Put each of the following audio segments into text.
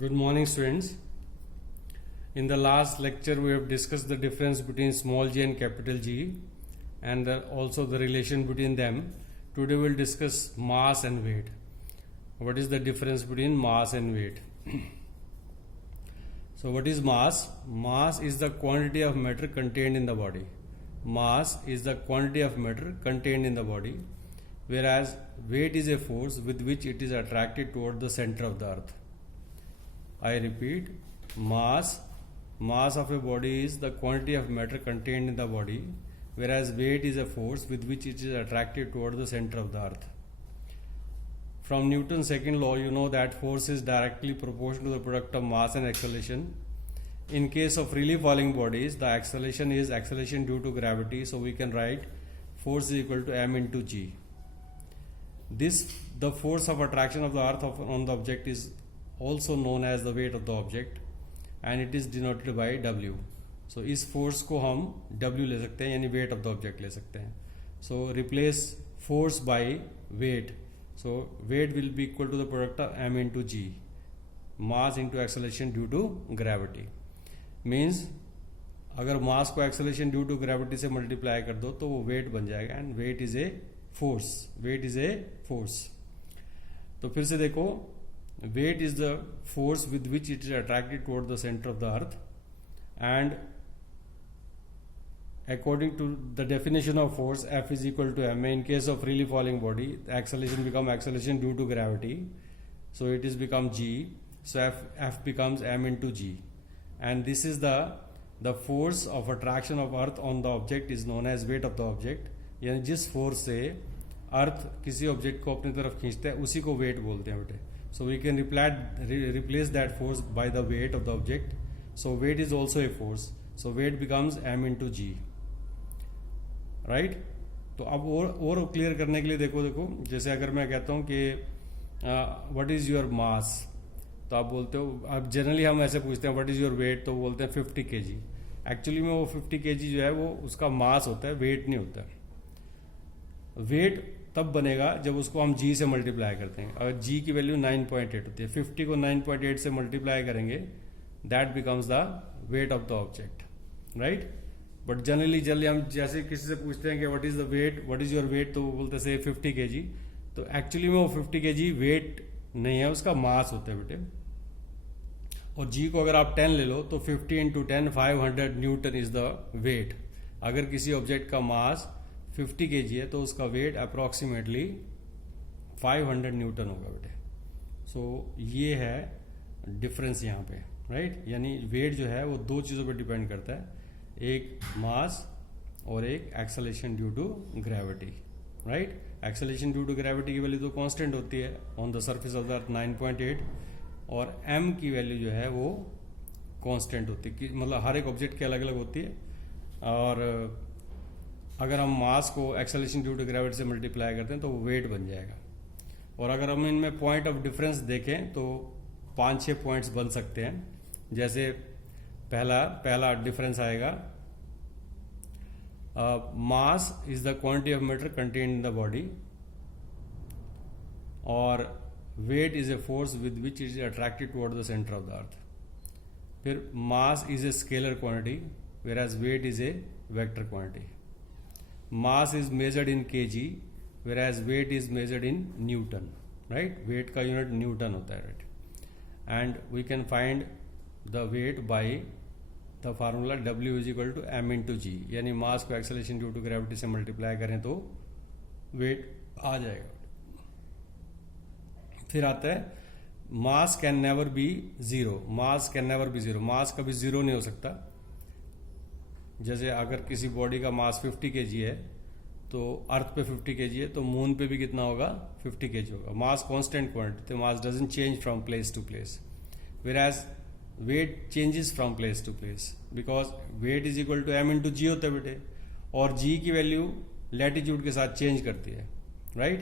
Good morning, students. In the last lecture, we have discussed the difference between small g and capital G and also the relation between them. Today, we will discuss mass and weight. What is the difference between mass and weight? So, what is mass? Mass is the quantity of matter contained in the body. Mass is the quantity of matter contained in the body, whereas weight is a force with which it is attracted toward the center of the earth. I repeat, mass of a body is the quantity of matter contained in the body, whereas weight is a force with which it is attracted toward the center of the earth. From Newton's second law, you know that force is directly proportional to the product of mass and acceleration. In case of freely falling bodies, the acceleration is acceleration due to gravity, so we can write force is equal to m into g. The force of attraction of the earth on the object is also known as the weight of the object and it is denoted by W. So इस force को हम W ले सकते हैं, यानी weight of the object ले सकते हैं. So replace force by weight. So weight will be equal to the product of m into g, mass into acceleration due to gravity. Means अगर mass को acceleration due to gravity से multiply कर दो तो वो weight बन जाएगा and weight is a force. Weight is a force. तो फिर से देखो, weight is the force with which it is attracted toward the center of the earth, and according to the definition of force, F is equal to ma. In case of freely falling body, the acceleration becomes acceleration due to gravity, so it is become g. So F becomes m into g, and this is the force of attraction of earth on the object is known as weight of the object. यानी जिस force से अर्थ किसी object को अपनी तरफ खींचता है उसी को weight बोलते हैं बेटे. So we can replace that force by the weight of the object. So weight is also a force. So weight becomes m into g. Right? तो अब और क्लियर करने के लिए देखो जैसे अगर मैं कहता हूँ कि what is your mass, तो आप बोलते हो, अब जनरली हम ऐसे पूछते हैं what is your weight, तो बोलते हैं 50 kg. एक्चुअली में वो 50 kg जो है वो उसका मास होता है, वेट नहीं होता है. वेट तब बनेगा जब उसको हम g से मल्टीप्लाई करते हैं. अगर g की वैल्यू 9.8 होती है, 50 को 9.8 से मल्टीप्लाई करेंगे, that becomes the weight of the object. Right? But generally हम जैसे किसी से पूछते हैं कि what is the weight, what is your weight, तो वो बोलते से 50 kg. तो एक्चुअली में वो 50 kg वेट नहीं है, उसका मास होता है बेटे. और g को अगर आप 10 ले लो तो 50 into 10 500 newton is the weight. अगर किसी ऑब्जेक्ट का मास 50 kg है तो उसका वेट अप्रॉक्सीमेटली 500 न्यूटन होगा बेटे. सो ये है डिफरेंस यहाँ पे. राइट? यानी वेट जो है वो दो चीज़ों पे डिपेंड करता है, एक मास और एक acceleration due to gravity. Right? Acceleration due to gravity की वैल्यू तो कांस्टेंट होती है on the surface of the earth 9.8, और m की वैल्यू जो है वो कांस्टेंट होती है, मतलब हर एक ऑब्जेक्ट की अलग अलग होती है. और अगर हम मास को एक्सेलरेशन ड्यू टू ग्रेविटी से मल्टीप्लाई करते हैं तो वो वेट बन जाएगा. और अगर हम इनमें पॉइंट ऑफ डिफरेंस देखें तो 5-6 पॉइंट्स बन सकते हैं. जैसे पहला डिफरेंस आएगा, mass is the quantity of matter contained in the body, और weight is a force with which is attracted toward the centre of the earth. फिर mass is a scalar quantity whereas weight is a vector quantity. Mass is measured in kg whereas weight is measured in Newton. Right? Weight का unit Newton होता है. Right? And we can find the weight by the formula W is equal to m into g. यानी mass को acceleration due to gravity से multiply करें तो weight आ जाएगा. फिर आता है mass can never be zero. Mass can never be zero. Mass कभी जीरो नहीं हो सकता. जैसे अगर किसी बॉडी का मास 50 kg है तो अर्थ पे 50 kg है तो मून पे भी कितना होगा, 50 kg होगा. मास कांस्टेंट क्वांटिटी, तो mass doesn't change from place to place, whereas weight changes from place to place because weight is equal to m into g होता है बेटे, और g की वैल्यू लैटिट्यूड के साथ चेंज करती है. राइट?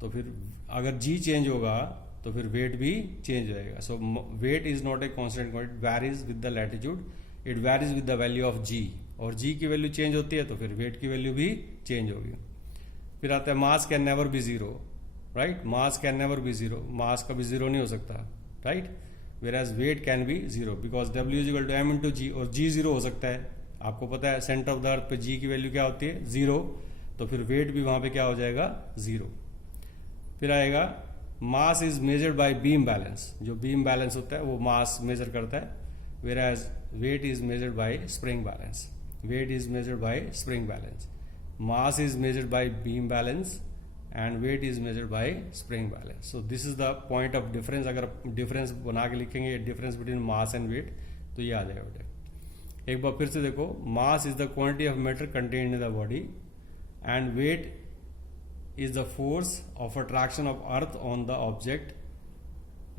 तो फिर अगर g चेंज होगा तो फिर वेट भी चेंज हो जाएगा. So weight is not a constant quantity, varies with the latitude, it varies with the value of g, और g की वैल्यू चेंज होती है तो फिर वेट की वैल्यू भी चेंज होगी. फिर आता है mass can never be zero. Right? Mass can never be zero. Mass कभी जीरो नहीं हो सकता. Right? whereas weight can be 0 because W is equal to m into g और g 0 हो सकता है. आपको पता है सेंटर ऑफ द अर्थ पे g की वैल्यू क्या होती है 0, तो फिर वेट भी वहां पे क्या हो जाएगा 0. फिर आएगा mass is measured by beam balance. जो बीम बैलेंस होता है वो मास मेजर करता है, whereas weight is measured by spring balance. Weight is measured by spring balance. Mass is measured by beam balance and weight is measured by spring balance. So this is the point of difference. अगर difference बना के लिखेंगे difference between mass and weight तो ये आ जाएगा बेटा. एक बार फिर से देखो, mass is the quantity of matter contained in the body and weight is the force of attraction of earth on the object.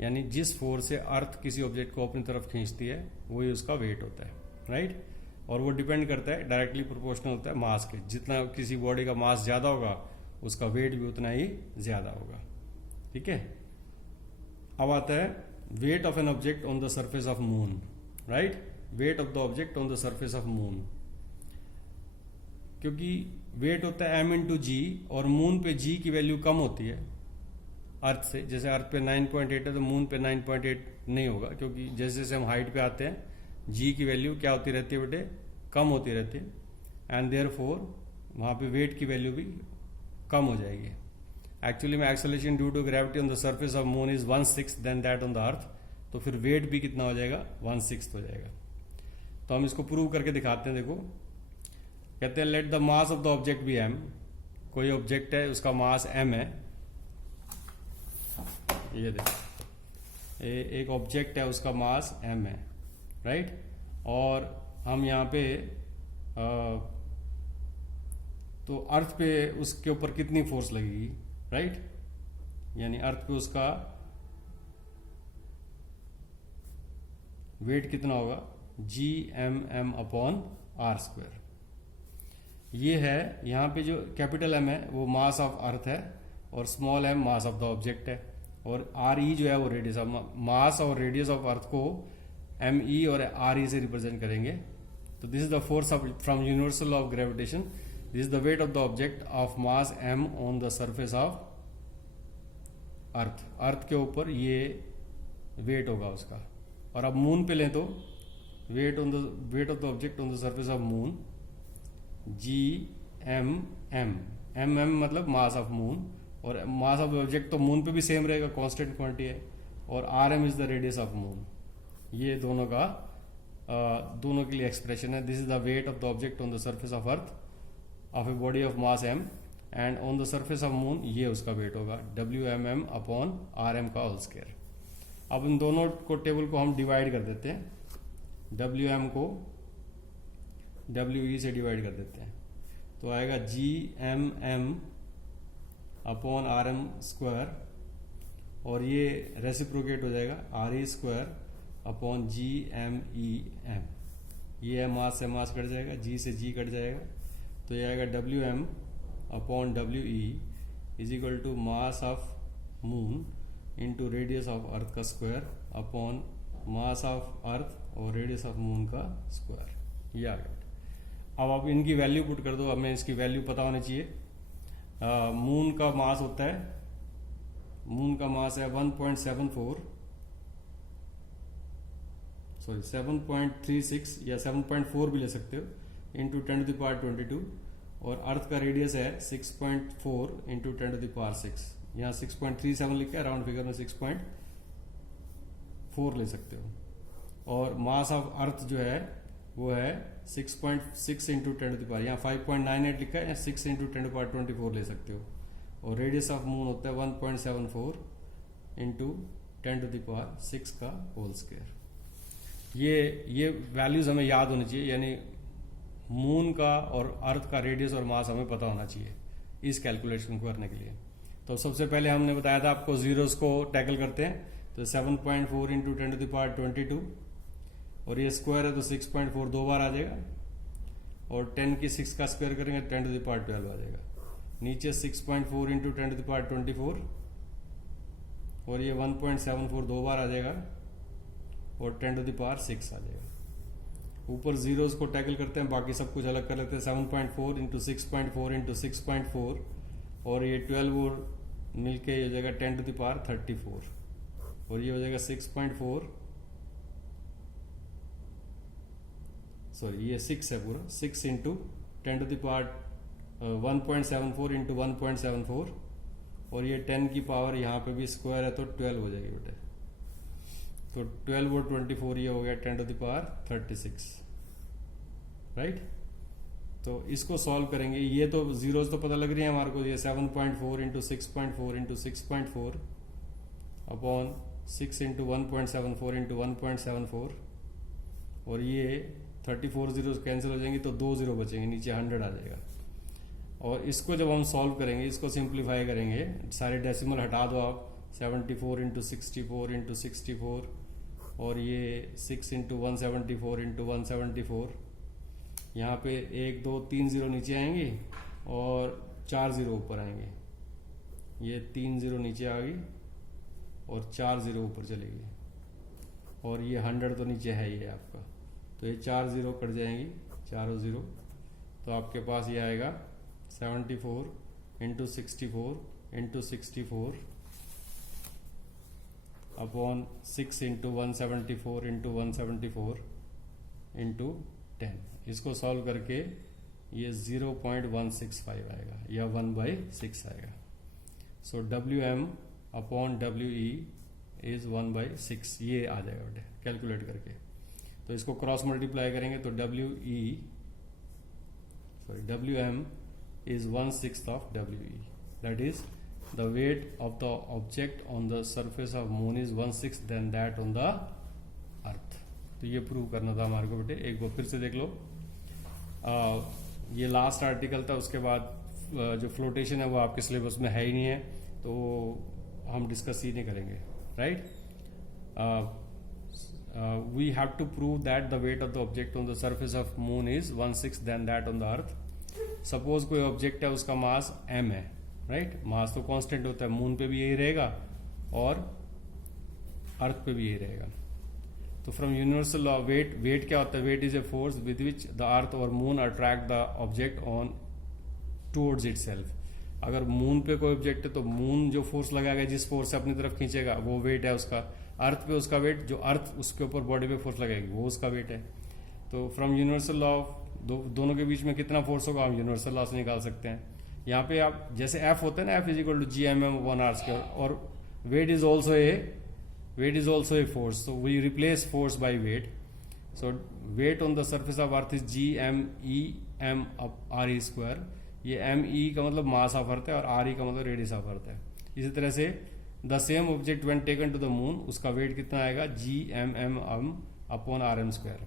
यानी जिस फोर्स से अर्थ किसी ऑब्जेक्ट को अपनी तरफ खींचती है वही उसका वेट होता है, राइट. और वो डिपेंड करता है, डायरेक्टली प्रोपोर्शनल होता है मास के. जितना किसी बॉडी का मास ज्यादा होगा उसका वेट भी उतना ही ज्यादा होगा. ठीक है. अब आता है weight of an object on the surface of moon, right. Wait of the object on the surface of moon, क्योंकि वेट होता है m इंटू जी और मून पे g की वैल्यू कम होती है अर्थ से. जैसे अर्थ पे 9.8 है तो मून पे 9.8 नहीं होगा, क्योंकि जैसे जैसे हम हाइट पे आते हैं g की वैल्यू क्या होती रहती है बेटे, कम होती रहती है. एंड देयरफॉर वहां पे वेट की वैल्यू भी कम हो जाएगी. एक्चुअली में acceleration due to gravity on the surface of moon is 1/6 than that on the earth. तो फिर वेट भी कितना हो जाएगा 1/6 हो जाएगा. तो हम इसको प्रूव करके दिखाते हैं. देखो, कहते हैं let the mass of the object be m. कोई ऑब्जेक्ट है उसका मास m है. ये देखो, एक ऑब्जेक्ट है उसका मास m है, राइट. और हम यहाँ पे तो अर्थ पे उसके ऊपर कितनी फोर्स लगेगी, राइट. यानी अर्थ पे उसका वेट कितना होगा GMM अपॉन R स्क्वायर. ये है यहाँ पे जो कैपिटल M है वो मास ऑफ अर्थ है और small m mass of the object है. और RE जो है वो रेडियस ऑफ मास और रेडियस ऑफ अर्थ को ME और RE से रिप्रेजेंट करेंगे. तो this is the force from universal of gravitation. This is the weight of the object of mass m on the surface of earth. Earth के ऊपर ये wait होगा उसका. और अब मून पे लें तो weight of the object on the surface of moon GMM. MM मतलब मास ऑफ मून, और मास ऑफ ऑब्जेक्ट तो मून पे भी सेम रहेगा, कांस्टेंट क्वांटिटी है. और RM is the radius of moon. ये दोनों का दोनों के लिए एक्सप्रेशन है. This is the weight of the object on the surface of earth of a body of mass m and on the surface of moon ये उसका wait होगा WMM अपॉन RM का होल स्क्वायर. अब इन दोनों को table को हम divide कर देते हैं. WM को WE से डिवाइड कर देते हैं तो आएगा GMM अपॉन RM स्क्वायर, और ये रेसिप्रोकेट हो जाएगा RE स्क्वायर अपॉन GMEM. ये है मास से मास कट जाएगा, G से G कट जाएगा, तो ये आएगा WM upon WE is equal to mass of moon into radius of earth का square upon mass of earth और रेडियस ऑफ मून का स्क्वायर. ये आ गया. अब आप इनकी वैल्यू पुट कर दो. हमें इसकी वैल्यू पता होनी चाहिए. मून का मास होता है, मून का मास है 7.36 या 7.4 भी ले सकते हो इंटू 10 टू द पावर 22. और अर्थ का रेडियस है 6.4 इंटू 10 टू द पावर 6. यहाँ 6.37 लिखा है, राउंड फिगर में 6.4 ले सकते हो. और मास ऑफ अर्थ जो है वो है 6.6 इंटू 10 टू द पावर, यहाँ 5.98 लिखा है, 6 इंटू 10 टू द पावर 24 ले सकते हो. और रेडियस ऑफ मून होता है 1.74 इंटू 10 टू द पावर 6 का होल स्क्वायर. ये वैल्यूज हमें याद होनी चाहिए. यानी मून का और अर्थ का रेडियस और मास हमें पता होना चाहिए इस कैलकुलेशन को करने के लिए. तो सबसे पहले हमने बताया था आपको जीरोस को टैकल करते हैं. तो 7.4 इंटू 10 टू द पावर 22, और ये स्क्वायर है तो 6.4 दो बार आ जाएगा, और 10 की 6 का स्क्वायर करेंगे 10 टू द पावर 12 आ जाएगा. नीचे 6.4 इंटू 10 टू द पावर 24, और ये 1.74 दो बार आ जाएगा, और 10 टू द पावर 6 आ जाएगा. ऊपर जीरोस को टैकल करते हैं, बाकी सब कुछ अलग कर लेते हैं. 7.4 इंटू 6.4 इंटू 6.4, और ये 12 और मिलके ये हो जाएगा 10 टू द पावर 34, और ये हो जाएगा 6.4 सॉरी ये 6 है पूरा, 6 इंटू 10⁻1.74 इंटू 1.74, और ये 10 की पावर यहाँ पे भी स्क्वायर है तो 12 हो जाएगी बेटे। तो 12 और 24 ये हो गया 10⁻36, राइट। तो इसको सॉल्व करेंगे, ये तो जीरोस तो पता लग रही है हमारे को, ये 7.4 into 6.4 into 6.4 upon 6 into 1.74 into 1.74, और ये 34 जीरो कैंसिल हो जाएंगी तो 2 जीरो बचेंगे, नीचे 100 आ जाएगा। और इसको जब हम सॉल्व करेंगे, इसको सिंप्लीफाई करेंगे, सारे डेसिमल हटा दो आप, 74 इंटू 64 इंटू 64, और ये 6 इंटू 174 इंटू 174, यहाँ पे 1 2 3 जीरो नीचे आएंगी और 4 जीरो ऊपर आएंगे, ये 3 जीरो नीचे आ गई और 4 जीरो ऊपर चलेगी, और ये 100 तो नीचे है ही है आपका, तो ये 4 जीरो कट जाएंगी, चारों जीरो, तो आपके पास ये आएगा 74 into 64 into 64 upon 6 into 174 into 174 into 10। इसको सॉल्व करके ये 0.165 आएगा या 1/6 आएगा। सो WM अपॉन WE इज 1/6, ये आ जाएगा बेटे कैलकुलेट करके। तो इसको क्रॉस मल्टीप्लाई करेंगे तो WM is 1/6 of WE, that is the weight of the object on the surface of moon is 1/6 than that on the earth। तो ये प्रूव करना था हमारे को बेटे, एक बार फिर से देख लो। ये लास्ट आर्टिकल था, उसके बाद जो फ्लोटेशन है वो आपके सिलेबस में है ही नहीं है, तो हम डिस्कस ही नहीं करेंगे, right. We have to prove that the weight of the object on the surface of moon is 1/6 than that on the earth. Suppose कोई ऑब्जेक्ट है, उसका मास m है, राइट। मास तो कांस्टेंट होता है, मून पे भी यही रहेगा और अर्थ पे भी यही रहेगा। तो फ्रॉम यूनिवर्सल लॉ वेट क्या होता है? Weight is a force with which the earth और moon attract the object on towards itself. अगर मून पे कोई ऑब्जेक्ट है तो मून जो फोर्स लगाएगा, जिस फोर्स से अपनी तरफ खींचेगा, वो वेट है उसका। अर्थ पे उसका वेट, जो अर्थ उसके ऊपर बॉडी पे फोर्स लगाएगी, वो उसका वेट है। तो फ्रॉम यूनिवर्सल लॉ दोनों के बीच में कितना फोर्स होगा हम यूनिवर्सल लॉ से निकाल सकते हैं। यहाँ पे आप जैसे F होता है ना, F is equal to G/m/1r², और weight is also a force, so we replace force by weight. So weight on the surface of earth is G/m/r²। ये m/e का मतलब मास ऑफ अर्थ है और r/e का मतलब रेडियस ऑफ अर्थ है। इसी तरह से the same object when taken to the moon, उसका वेट कितना आएगा? G/m/m/r²।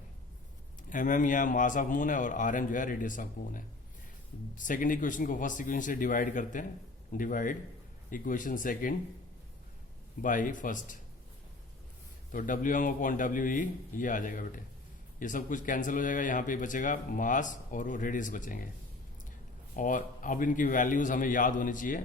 mm यहाँ मास ऑफ मून है और rm जो है रेडियस ऑफ मून है। सेकेंड इक्वेशन को फर्स्ट इक्वेशन से डिवाइड करते हैं। Divide equation second by first, तो WM/WE ये आ जाएगा बेटे। ये सब कुछ कैंसिल हो जाएगा, यहाँ पे बचेगा मास और रेडियस बचेंगे। और अब इनकी वैल्यूज हमें याद होनी चाहिए।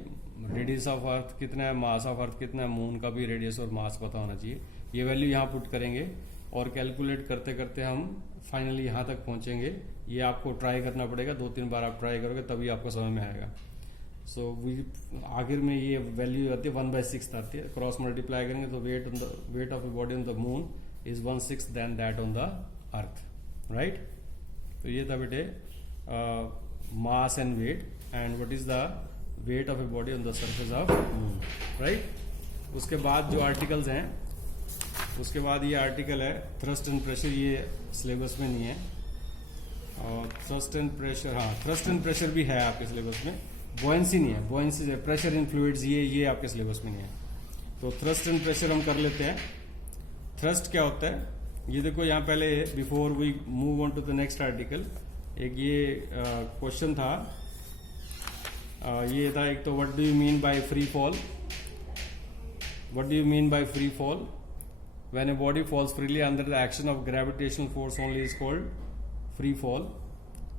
रेडियस ऑफ अर्थ कितना है, मास ऑफ अर्थ कितना है, मून का भी रेडियस और मास पता होना चाहिए। ये वैल्यू यहाँ पुट करेंगे और कैलकुलेट करते करते हम फाइनली यहाँ तक पहुँचेंगे। ये आपको ट्राई करना पड़ेगा, 2-3 बार आप ट्राई करोगे तभी आपको समझ में आएगा। सो आखिर में ये वैल्यू आती है 1/6 आती है। क्रॉस मल्टीप्लाई करेंगे तो weight of a body on the moon is 1/6 than that on the earth, right. तो ये था बेटे mass and weight, and what is the weight of a body on the surface of moon, right. उसके बाद जो articles हैं, उसके बाद ये आर्टिकल है थ्रस्ट एंड प्रेशर। ये सिलेबस में नहीं है, और थ्रस्ट एंड प्रेशर, हाँ थ्रस्ट एंड प्रेशर भी है आपके सिलेबस में। बॉयंसी नहीं है, बॉयंसी प्रेशर इन फ्लूइड्स ये आपके सिलेबस में नहीं है। तो थ्रस्ट एंड प्रेशर हम कर लेते हैं। थ्रस्ट क्या होता है ये देखो, यहाँ पहले before we move on to the next article, एक ये क्वेश्चन था। ये था एक तो, what do you mean by free fall? What do you mean by free fall? When a body falls freely under the action of gravitational force only is called free fall.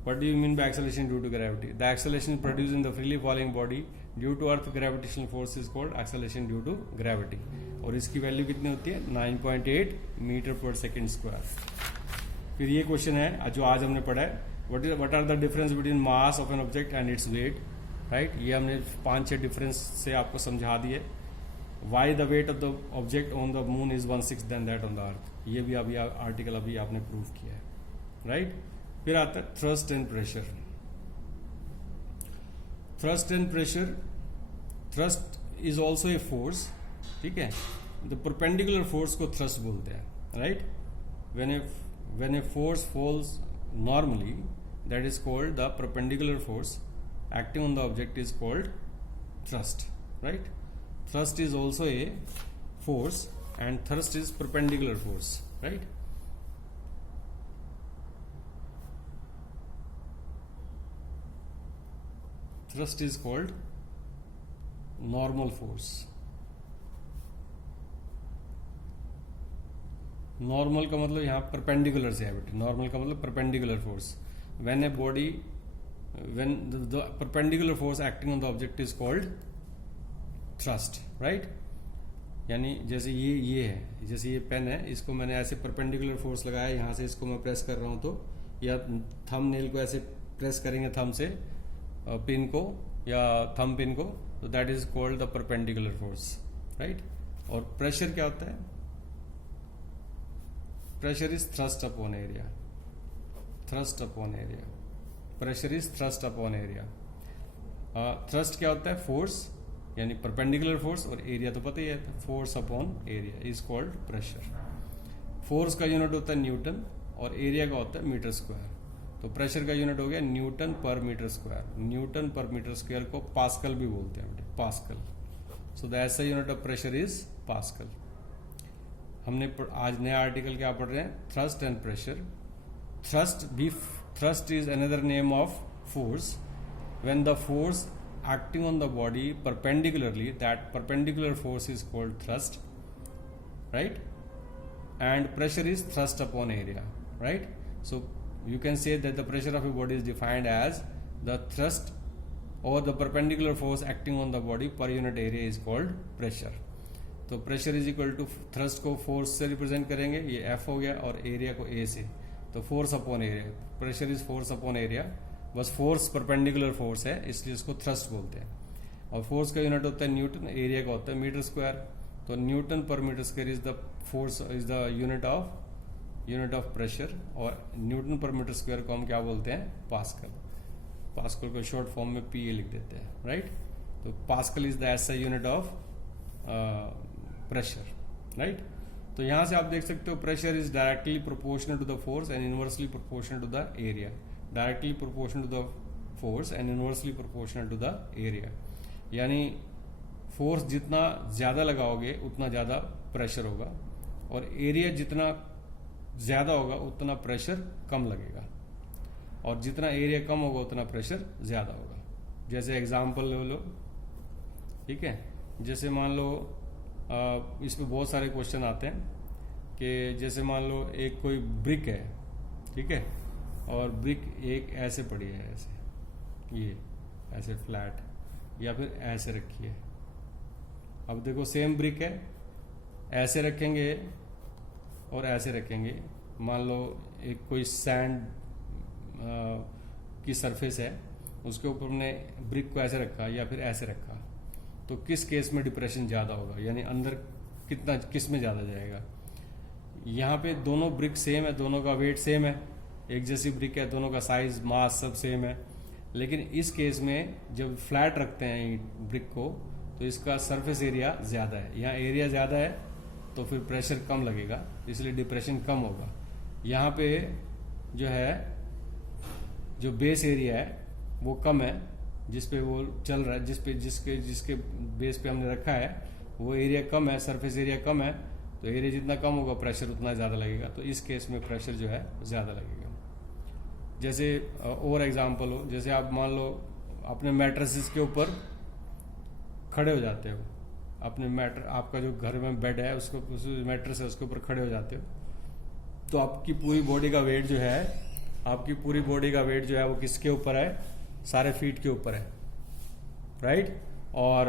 What do you mean by acceleration due to gravity? The acceleration produced in the freely falling body due to earth gravitational force is called acceleration due to gravity. और इसकी value कितनी होती है? 9.8 metre पर second square. फिर ये question है जो आज हमने पढ़ा है, what are the difference between mass of an object and its weight, right? ये हमने 5-6 डिफरेंस से आपको समझा दिए। Why the weight of the object on the moon is 1/6 than that on the earth? ये भी अभी आर्टिकल अभी आपने प्रूव किया है, राइट। फिर आता है thrust and pressure. Thrust and pressure, thrust is also a force, ठीक है। द परपेंडिकुलर फोर्स को थ्रस्ट बोलते हैं, right. When a force falls normally, that is called the perpendicular force acting on the object is called thrust, right? Thrust is also a force and thrust is perpendicular force, right? Thrust is called normal force. Normal का मतलब यहाँ perpendicular से है बेटे, normal का मतलब perpendicular force. When a body when the perpendicular force acting on the object is called thrust, right? यानी जैसे ये है, जैसे ये पेन है, इसको मैंने ऐसे परपेंडिकुलर फोर्स लगाया, यहाँ से इसको मैं प्रेस कर रहा हूँ, तो या थंब नेल को ऐसे प्रेस करेंगे थंब से पिन को या थंब पिन को, तो that is called the perpendicular force, right. और प्रेशर क्या होता है? Pressure is thrust upon area, thrust upon area. Pressure is thrust upon area. Thrust क्या होता है? फोर्स, यानी परपेंडिकुलर फोर्स, और एरिया तो पता ही है, force upon area is called pressure. Force का यूनिट होता है न्यूटन और एरिया का होता है मीटर स्क्वायर। तो प्रेशर का यूनिट हो गया न्यूटन पर मीटर स्क्वायर। न्यूटन पर मीटर स्क्वायर को पास्कल भी बोलते हैं, pascal. So the SI unit of pressure is pascal. हमने आज नया आर्टिकल क्या पढ़ रहे हैं? Thrust and pressure. Thrust is another name of force. When the force acting on the body perpendicularly, that perpendicular force is called thrust, right? And pressure is thrust upon area, right? So you can say that the pressure of a body is defined as the thrust or the perpendicular force acting on the body per unit area is called pressure. तो pressure is equal to thrust को force से represent करेंगे, ये F हो गया, और area को ए से, तो force upon area. Pressure is force upon area, बस फोर्स परपेंडिकुलर फोर्स है इसलिए उसको थ्रस्ट बोलते हैं। और फोर्स का यूनिट होता है न्यूटन, एरिया का होता है मीटर स्क्वायर। तो न्यूटन पर metre square is the force, is the unit of pressure, और न्यूटन पर मीटर स्क्वायर को हम क्या बोलते हैं? पास्कल। पास्कल को शॉर्ट फॉर्म में पीए लिख देते हैं, राइट। तो pascal is the SI unit of pressure, right. तो यहां से आप देख सकते हो pressure is directly proportional to the force and inversely proportional to the area. Directly proportional to the force and inversely proportional to the area, यानी force जितना ज्यादा लगाओगे उतना ज्यादा प्रेशर होगा, और एरिया जितना ज्यादा होगा उतना प्रेशर कम लगेगा, और जितना एरिया कम होगा उतना प्रेशर ज्यादा होगा। जैसे एग्जाम्पल ले लो, ठीक है। जैसे मान लो इस पे बहुत सारे क्वेश्चन आते हैं कि जैसे मान लो एक कोई ब्रिक है, ठीक है, और ब्रिक एक ऐसे पड़ी है, ऐसे ये ऐसे फ्लैट, या फिर ऐसे रखी है। अब देखो सेम ब्रिक है, ऐसे रखेंगे और ऐसे रखेंगे। मान लो एक कोई सैंड की सरफेस है, उसके ऊपर हमने ब्रिक को ऐसे रखा या फिर ऐसे रखा, तो किस केस में डिप्रेशन ज्यादा होगा, यानी अंदर कितना, किस में ज्यादा जाएगा? यहाँ पे दोनों ब्रिक सेम है, दोनों का वेट सेम है, एक जैसी ब्रिक है, दोनों का साइज, मास सब सेम है। लेकिन इस केस में जब फ्लैट रखते हैं ब्रिक को, तो इसका सरफेस एरिया ज्यादा है, यहाँ एरिया ज्यादा है, तो फिर प्रेशर कम लगेगा, इसलिए डिप्रेशन कम होगा। यहाँ पे जो है, जो बेस एरिया है वो कम है, जिसपे वो चल रहा है, जिसके बेस पे हमने रखा है वो एरिया कम है, सरफेस एरिया कम है, तो एरिया जितना कम होगा प्रेशर उतना ज्यादा लगेगा। तो इस केस में प्रेशर जो है ज्यादा लगेगा। जैसे और एग्जांपल हो, जैसे आप मान लो अपने मैट्रेसेस के ऊपर खड़े हो जाते हो, अपने आपका जो घर में बेड है उसको, उस मैट्रेस है उसके ऊपर खड़े हो जाते हो, तो आपकी पूरी बॉडी का वेट जो है वो किसके ऊपर है? सारे फीट के ऊपर है, राइट। और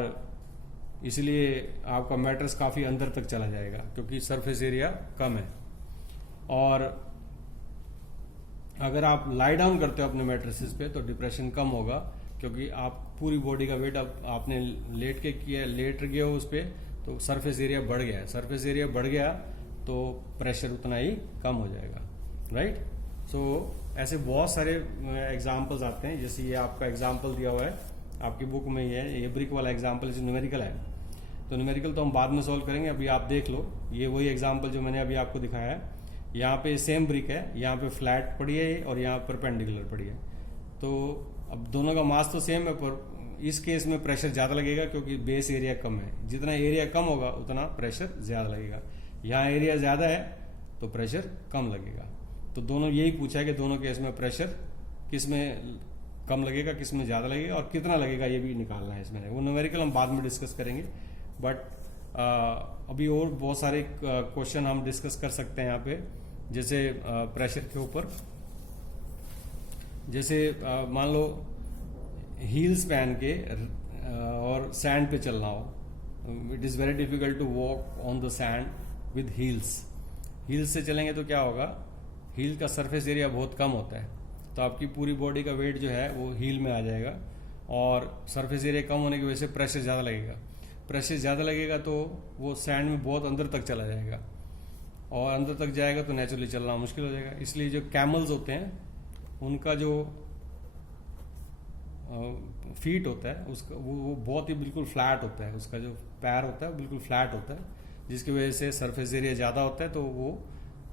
इसलिए आपका मैट्रेस काफी अंदर तक चला जाएगा क्योंकि सरफेस एरिया कम है। और अगर आप लाई डाउन करते हो अपने मैट्रेसेस पे तो डिप्रेशन कम होगा, क्योंकि आप पूरी बॉडी का वेट आपने लेट गए हो उस पे, तो सरफेस एरिया बढ़ गया है। सरफेस एरिया बढ़ गया तो प्रेशर उतना ही कम हो जाएगा, राइट। सो ऐसे बहुत सारे एग्जाम्पल्स आते हैं, जैसे ये आपका एग्जाम्पल दिया हुआ है आपकी बुक में, ये ब्रिक वाला एग्जाम्पल जो न्यूमेरिकल है, तो न्यूमेरिकल तो हम बाद में सॉल्व करेंगे, अभी आप देख लो। ये वही एग्जाम्पल जो मैंने अभी आपको दिखाया है, यहाँ पे सेम ब्रिक है, यहाँ पे फ्लैट पड़ी है और यहाँ परपेंडिकुलर पड़ी है। तो अब दोनों का मास तो सेम है, पर इस केस में प्रेशर ज़्यादा लगेगा क्योंकि बेस एरिया कम है। जितना एरिया कम होगा उतना प्रेशर ज़्यादा लगेगा। यहाँ एरिया ज़्यादा है तो प्रेशर कम लगेगा। तो दोनों यही पूछा है कि दोनों केस में प्रेशर किस में कम लगेगा, किस में ज़्यादा लगेगा और कितना लगेगा, ये भी निकालना है इसमें। वो न्यूमेरिकल हम बाद में डिस्कस करेंगे, बट अभी और बहुत सारे क्वेश्चन हम डिस्कस कर सकते हैं यहाँ पे, जैसे प्रेशर के ऊपर। जैसे मान लो हील्स पहन के और सैंड पे चलना हो, it is very difficult to walk on the sand with heels. Heels से चलेंगे तो क्या होगा, हील का सरफेस एरिया बहुत कम होता है, तो आपकी पूरी बॉडी का वेट जो है वो हील में आ जाएगा और सरफेस एरिया कम होने की वजह से प्रेशर ज़्यादा लगेगा। प्रेशर ज़्यादा लगेगा तो वो सैंड में बहुत अंदर तक चला जाएगा, और अंदर तक जाएगा तो नेचुरली चलना मुश्किल हो जाएगा। इसलिए जो कैमल्स होते हैं उनका जो फीट होता है उसका वो बहुत ही बिल्कुल फ्लैट होता है, उसका जो पैर होता है बिल्कुल फ्लैट होता है, जिसकी वजह से सरफेस एरिया ज़्यादा होता है तो वो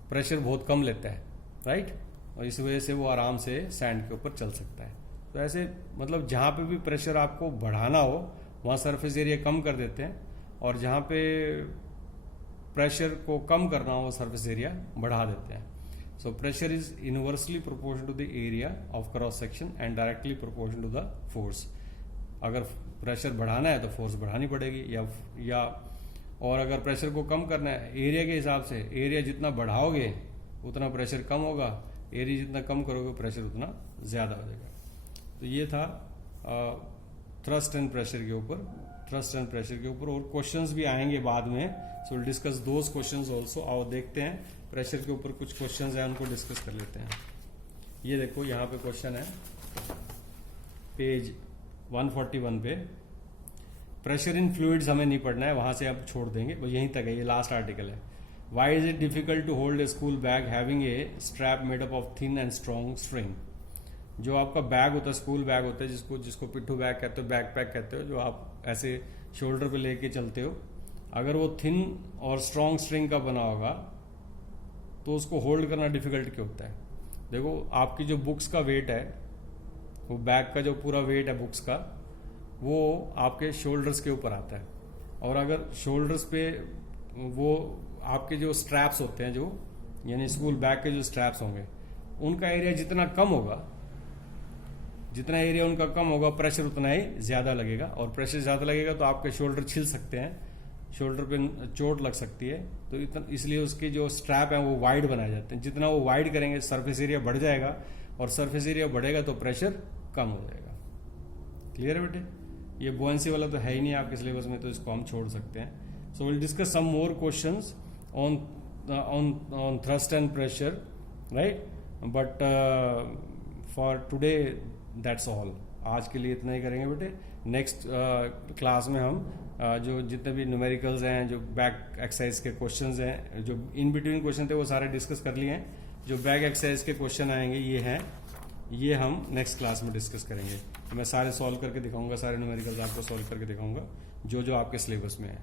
प्रेशर बहुत कम लेता है, राइट। और इस वजह से वो आराम से सैंड के ऊपर चल सकता है। तो ऐसे मतलब जहाँ पे भी प्रेशर आपको बढ़ाना हो वहाँ सरफेस एरिया कम कर देते हैं, और जहाँ पे प्रेशर को कम करना हो सरफेस एरिया बढ़ा देते हैं। So pressure is inversely proportional to the area of cross section and directly proportional to the force. अगर प्रेशर बढ़ाना है तो फोर्स बढ़ानी पड़ेगी, या और अगर प्रेशर को कम करना है एरिया के हिसाब से, एरिया जितना बढ़ाओगे उतना प्रेशर कम होगा, एरिया जितना कम करोगे प्रेशर उतना ज़्यादा हो जाएगा। तो ये था थ्रस्ट एंड प्रेशर के ऊपर, थ्रस्ट एंड प्रेशर के ऊपर। और क्वेश्चंस भी आएंगे बाद में, सो will discuss those questions also. आओ देखते हैं प्रेशर के ऊपर कुछ क्वेश्चंस हैं, उनको डिस्कस कर लेते हैं। ये देखो यहाँ पे क्वेश्चन है पेज 141 पे। प्रेशर इन फ्लूइड्स हमें नहीं पढ़ना है, वहां से अब छोड़ देंगे, वो यहीं तक है, ये लास्ट आर्टिकल है। Why is it difficult to hold a school bag having a strap made up of thin and strong string. जो आपका बैग होता है, स्कूल बैग होता है, जिसको पिट्ठू बैग कहते हो, बैग पैक कहते हो, जो आप ऐसे शोल्डर पे लेके चलते हो, अगर वो थिन और स्ट्रॉन्ग स्ट्रिंग का बना होगा तो उसको होल्ड करना डिफिकल्ट क्यों होता है। देखो आपकी जो बुक्स का वेट है, वो बैग का जो पूरा वेट है बुक्स का, वो आपके शोल्डर्स के ऊपर आता है। और अगर शोल्डर्स पे वो आपके जो स्ट्रैप्स होते हैं, जो यानी स्कूल बैग के जो स्ट्रैप्स होंगे, उनका एरिया जितना कम होगा, जितना एरिया उनका कम होगा, प्रेशर उतना ही ज़्यादा लगेगा। और प्रेशर ज़्यादा लगेगा तो आपके शोल्डर छिल सकते हैं, शोल्डर पे चोट लग सकती है। तो इतना इसलिए उसके जो स्ट्रैप हैं वो वाइड बनाए जाते हैं। जितना वो वाइड करेंगे सरफेस एरिया बढ़ जाएगा, और सरफेस एरिया बढ़ेगा तो प्रेशर कम हो जाएगा। क्लियर है बेटे? ये बुआंसी वाला तो है ही नहीं आपके सिलेबस में, तो इसको हम छोड़ सकते हैं। So will discuss some more questions on thrust and pressure, right. But for today that's all. आज के लिए इतना ही करेंगे बेटे। नेक्स्ट क्लास में हम जो जितने भी न्यूमेरिकल्स हैं, जो बैक एक्सरसाइज के क्वेश्चंस हैं, जो इन बिटवीन क्वेश्चन थे वो सारे डिस्कस कर लिए हैं। जो बैक एक्सरसाइज के क्वेश्चन आएंगे ये हैं, ये हम नेक्स्ट क्लास में डिस्कस करेंगे। मैं सारे सॉल्व करके दिखाऊंगा, सारे न्यूमेरिकल्स आपको सॉल्व करके दिखाऊंगा जो आपके सिलेबस में है।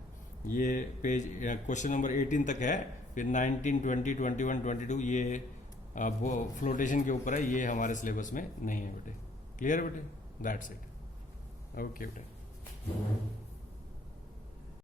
ये पेज क्वेश्चन नंबर 18 तक है, फिर 19, 20, 21, 22 ये फ्लोटेशन के ऊपर है, ये हमारे सिलेबस में नहीं है बेटे। क्लियर है बेटे? That's it. ओके बेटे।